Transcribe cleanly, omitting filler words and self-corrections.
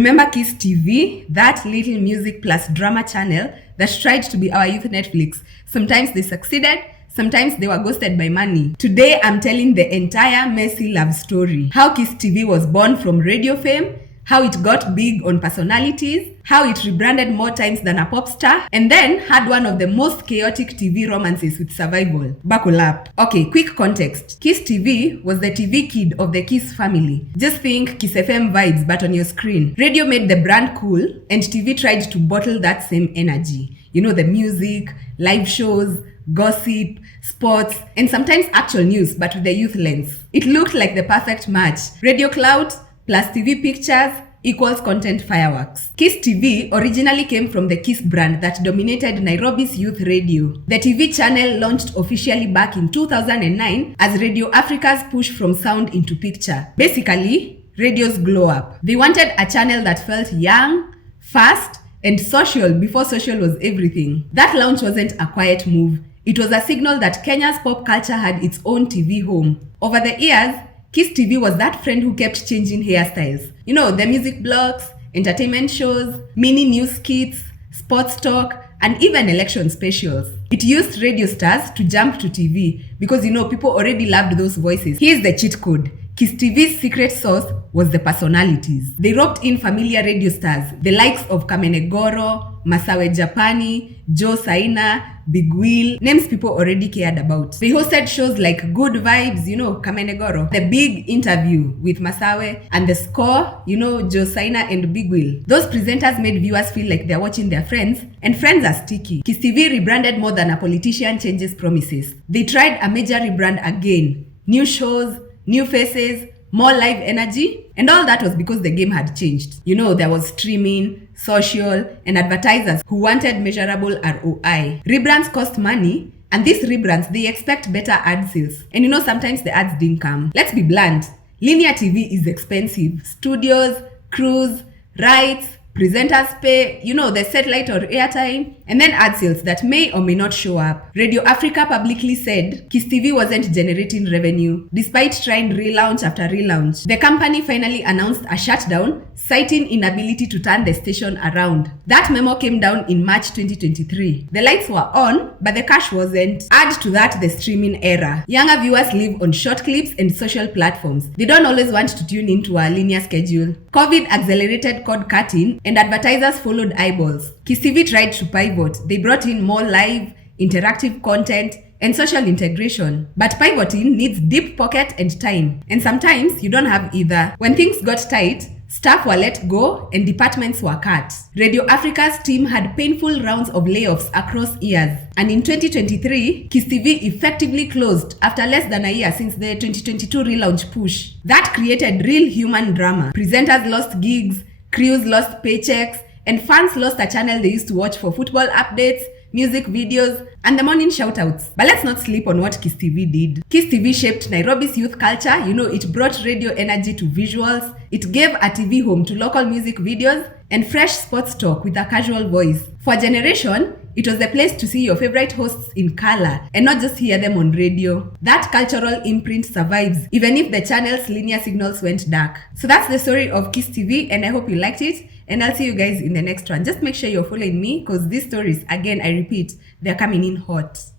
Remember Kiss TV, that little music plus drama channel that tried to be our youth Netflix? Sometimes they succeeded, sometimes they were ghosted by money. Today I'm telling the entire messy love story. How Kiss TV was born from radio fame, how it got big on personalities, how it rebranded more times than a pop star, and then had one of the most chaotic TV romances with Survival. Buckle up. Okay, quick context. Kiss TV was the TV kid of the Kiss family. Just think Kiss FM vibes but on your screen. Radio made the brand cool, and TV tried to bottle that same energy. You know, the music, live shows, gossip, sports, and sometimes actual news, but with the youth lens. It looked like the perfect match. Radio clout plus TV pictures equals content fireworks. Kiss TV originally came from the Kiss brand that dominated Nairobi's youth radio. The TV channel launched officially back in 2009 as Radio Africa's push from sound into picture. Basically, radio's glow up. They wanted a channel that felt young, fast, and social before social was everything. That launch wasn't a quiet move. It was a signal that Kenya's pop culture had its own TV home. Over the years, Kiss TV was that friend who kept changing hairstyles. You know, the music blogs, entertainment shows, mini news skits, sports talk, and even election specials. It used radio stars to jump to TV because, you know, people already loved those voices. Here's the cheat code. Kiss TV's secret sauce was the personalities. They roped in familiar radio stars, the likes of Kamenegoro, Masawe Japani, Joe Saina, Big Will, names people already cared about. They hosted shows like Good Vibes, you know, Kamenegoro, The Big Interview with Masawe, and The Score, you know, Joe Saina and Big Will. Those presenters made viewers feel like they're watching their friends, and friends are sticky. Kiss TV rebranded more than a politician changes promises. They tried a major rebrand again. New shows, new faces, more live energy, and all that was because the game had changed. You know, there was streaming, social, and advertisers who wanted measurable ROI. Rebrands cost money, and these rebrands, they expect better ad sales. And you know, sometimes the ads didn't come. Let's be blunt. Linear TV is expensive. Studios, crews, rights, presenters pay, you know, the satellite or airtime, and then ad sales that may or may not show up. Radio Africa publicly said Kiss TV wasn't generating revenue, despite trying relaunch after relaunch. The company finally announced a shutdown, citing inability to turn the station around. That memo came down in March 2023. The lights were on, but the cash wasn't. Add to that the streaming era. Younger viewers live on short clips and social platforms. They don't always want to tune into a linear schedule. COVID accelerated cord cutting, and advertisers followed eyeballs. Kiss TV tried to pivot. They brought in more live, interactive content, and social integration. But pivoting needs deep pocket and time. And sometimes you don't have either. When things got tight, staff were let go and departments were cut. Radio Africa's team had painful rounds of layoffs across years. And in 2023, Kiss TV effectively closed after less than a year since the 2022 relaunch push. That created real human drama. Presenters lost gigs, crews lost paychecks, and fans lost a channel they used to watch for football updates, music videos, and the morning shoutouts. But let's not sleep on what Kiss TV did. Kiss TV shaped Nairobi's youth culture. You know, it brought radio energy to visuals. It gave a TV home to local music videos and fresh sports talk with a casual voice. For a generation, it was the place to see your favorite hosts in color and not just hear them on radio. That cultural imprint survives, even if the channel's linear signals went dark. So that's the story of Kiss TV, and I hope you liked it. And I'll see you guys in the next one. Just make sure you're following me because these stories, again, I repeat, they're coming in hot.